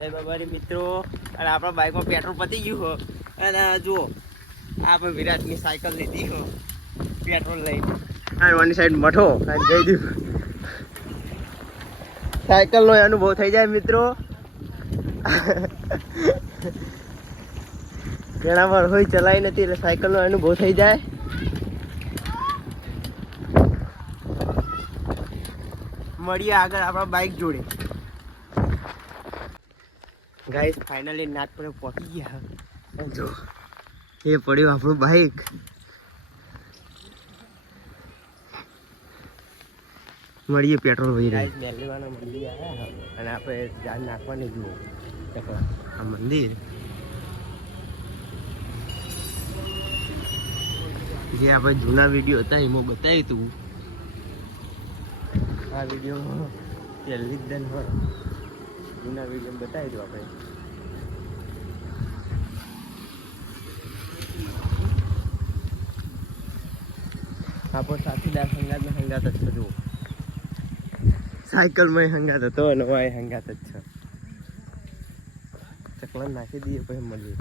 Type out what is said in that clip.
બાબારી મિત્રો અને આપણા બાઇકમાં પેટ્રોલ પતી ગયું હો અને જુઓ આપણે વિરાટની સાયકલ લીધી હો પેટ્રોલ લઈને આની સાઈડ મઠો અને જઈ દીધું સાયકલનો અનુભવ થઈ જાય મિત્રો ઘણા વાર હોય ચલાવી નથી એટલે સાયકલનો અનુભવ થઈ જાય મળીએ આગળ આપણા બાઇક જોડે ગાઈસ ફાઇનલી નાટ પર પહોંચી ગયા જો એ પડ્યું આપણું બાઇક મળીએ પેટ્રોલ વહી ગાઈસ મેલવાના મંદિર આવ્યા અને આપણે જાન નાખવાની જુઓ આ મંદિર જે આપણે જૂના વિડીયો હતા એમાં બતાવ્યું હતું આ વિડીયો પહેલી જ દન હોય જૂના વિડીયો બતાવી દો આપણે આપણો સાથીદાર હંગાત હંગાત જ છે જુઓ સાયકલમાં હંગાત હતો અને વાય હંગાત જ છે ચકલા નાખી દઈએ પછી મળીએ